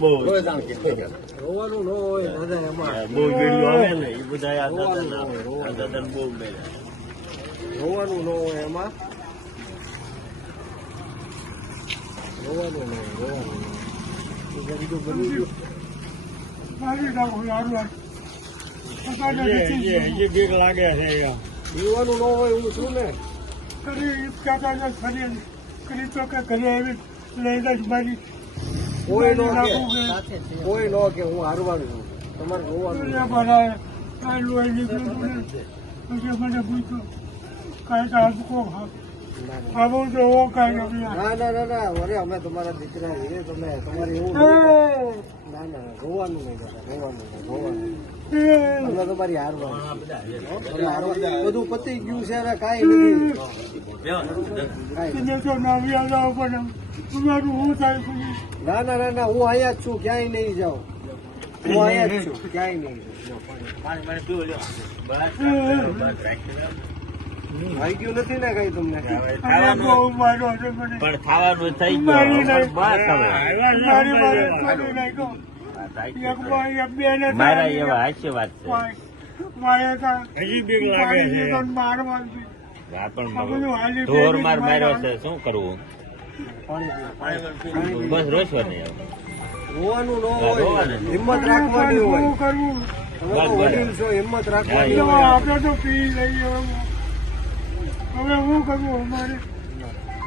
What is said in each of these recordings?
બહુ. રોવાનું ન હોય દાદા એમાં. બહુ ગીડ્યું આવે ને એ બધા આ દાદાના આ જ બહુ મેળ્યા રોવાનું ન હોય એમાં. રોવાનું ન હોય રોવાનું ન હોય. એ ગરીબો બની ગયું. હજી હજી લાગે છે પીવાનું ન હોય એવું શું ને? કોઈ નો કે કોઈ નો કે હું હારવાનું છું તમારે રોવાનું નહીં. ના, કાંઈ ના ના ના ના અરે અમે તમારા દીકરા છીએ તમે તમારે એવું ના ના રોવાનું નહીં દાદા રોવાનું નહીં રોવાનું તમારી હારવાનું બધું પતી ગયું છે કાંઈ નથી. ના ના ના ના હું અહીંયા જ છું ક્યાંય નહીં જાઉં હું અહીંયા જ છું ક્યાંય નહીં ગયું નથી ને કઈ તમને પણ ખાવાનું થઈ ગયું હવે બસ હવે મારા એવા આશીર્વાદ છે હજી બીક લાગે છે આ પણ ઢોર માર માર્યો છે શું કરવું? પાણી બસ રોશો નહીં રોવાનું ન હા, હોય. હિંમત રાખવાની હોય. કરવું. તમે તો બસ, બસ. વડીલ છો હિંમત રાખવાની આપણે તો પી લઈએ હવે. હું કરવું અમારે?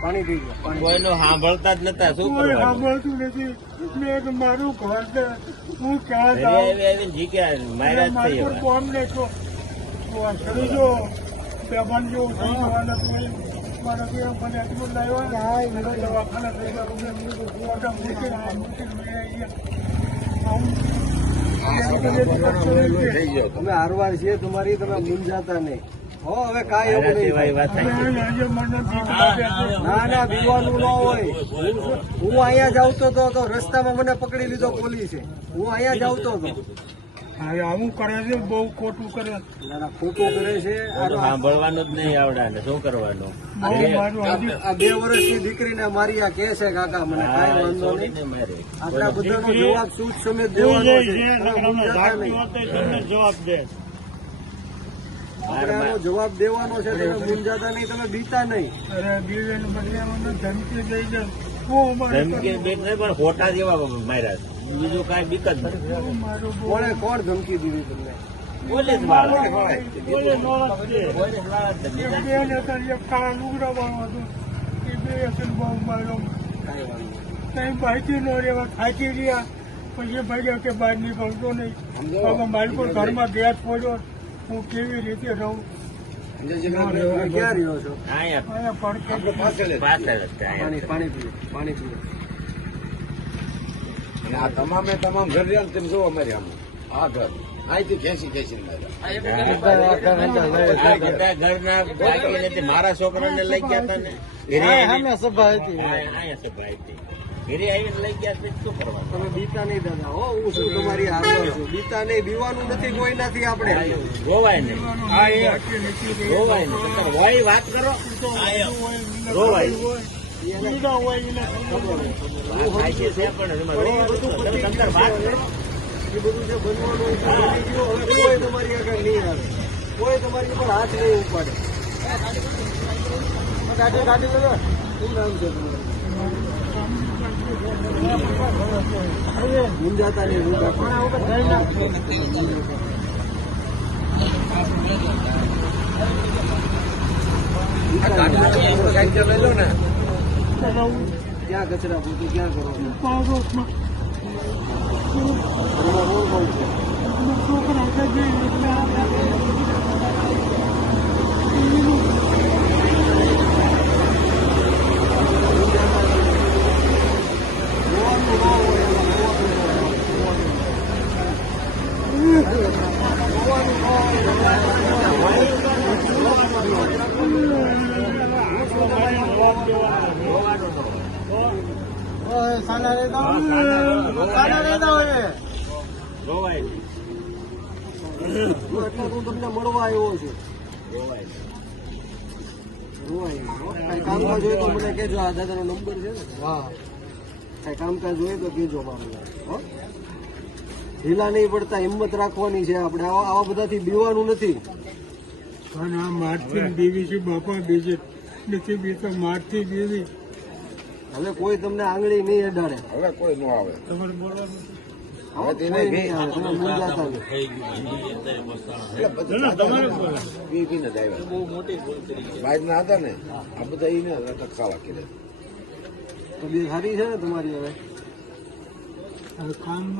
પાણી પી કોઈનું સાંભળતા જ નતા શું કોઈ સાંભળતું નથી. મેં મારું ઘર છે હું ક્યાં જીગ્યા જાઉં મારું. કોમ ને છો સમજો બેભાન જેવું થઈ જવાના તો મારા બે મને એટલું લાવ્યો દવાખાના થઈ ગયા મુશ્કેલ મુશ્કેલ તમે હારવાર છીએ તમારી તમે મૂંઝાતા નહીં. હો હવે કાંઈ એવું નહીં. ના ના પીવાનું ન હોય. હું અહીંયા જ આવતો હતો તો રસ્તામાં મને પકડી લીધો પોલીસે. હું અહીંયા જ આવતો હતો હા આવું કરે છે બહુ ખોટું કરે. ખોટું કરે છે સાંભળવાનું જ નહીં આવડે ને શું કરવાનું? બહુ મારું આજે આ બે વર્ષની દીકરીને મારી આ કે છે કાકા મને કાંઈ વાંધો નહીં. છોડીને મારે. બધાનો જવાબ દેવાનો છે? તમે મૂંઝાતા નહીં. જવાબ દે. આપણે જવાબ દેવાનો છે તમે મૂંઝાતા નહીં તમે બીતા નહીં. અરે મને ધમકી દઈ જાય ધમકી બીક નહીં પણ ખોટા જેવા માર્યા છે. બીજું કાંઈ બીક જ નથી. કોણે કોણ ધમકી દીધી તમને? પોલીસવાળા. પોલીસવાળા લુગડા વાળો હતો. એ બે અસલ બહુ માર્યો કાંઈ માહિતી ન રહેવા થાકી રહ્યા પછી ભાઈ કે બહાર નીકળતો નહીં. બાબા મારી પણ ઘરમાં ગેસ પડ્યો. હું કેવી રીતે રહું? ક્યાં રહ્યો છો? અહીંયા પાણી અહીંયા. પાણી પીઓ. પીઓ આ તમામે તમામ ઘર રહ્યા ને તેમ જોવો અમારે આમ આ ઘર અહીંથી ખેંચી ખેંચી માર્યા ઘરના મારા છોકરાને લઈ ગયા હતા ને ઘરે આવીને- સભા હતી અહીંયા અહીંયા સભા હતી. ઘરે આવીને લઈ ગયા તે શું કરવાનું તમે બીતા નહીં દાદા હો હું શું તમારી હારવાર છું બીતા નહીં બીવાનું નથી કોઈનાથી આપણે રોવાય નહીં રોવાય નહીં તમે હોય વાત કરો રોવાય કોઈ તમારી નહીં આવે હાથ નહીં ઉપાડે સાઈડ લઈ લો ને. ક્યાં કચરા પોતું ક્યાં કરવાનું પાડોશમાં એમાં રોડ કોણ છે છોકરા હું તમને મળવા આવ્યો છું કઈ કામકાજ હોય તો મને કેજો આ દાદાનો નંબર છે ને હા કઈ કામકાજ હોય તો કેજો મામલા ઢીલા નહીં પડતા હિંમત રાખવાની છે આપણે આવા બધાથી બીવાનું નથી પણ આ મારથી બીવી છે, બાપા બીજે નથી બીતા મારથી બીવી હવે કોઈ તમને આંગળી નહીં અડાડે. હવે કોઈ ન આવે. હતા ને આ બધા એને ખાવા તો બે સારી છે ને તમારી હવે? કામ ન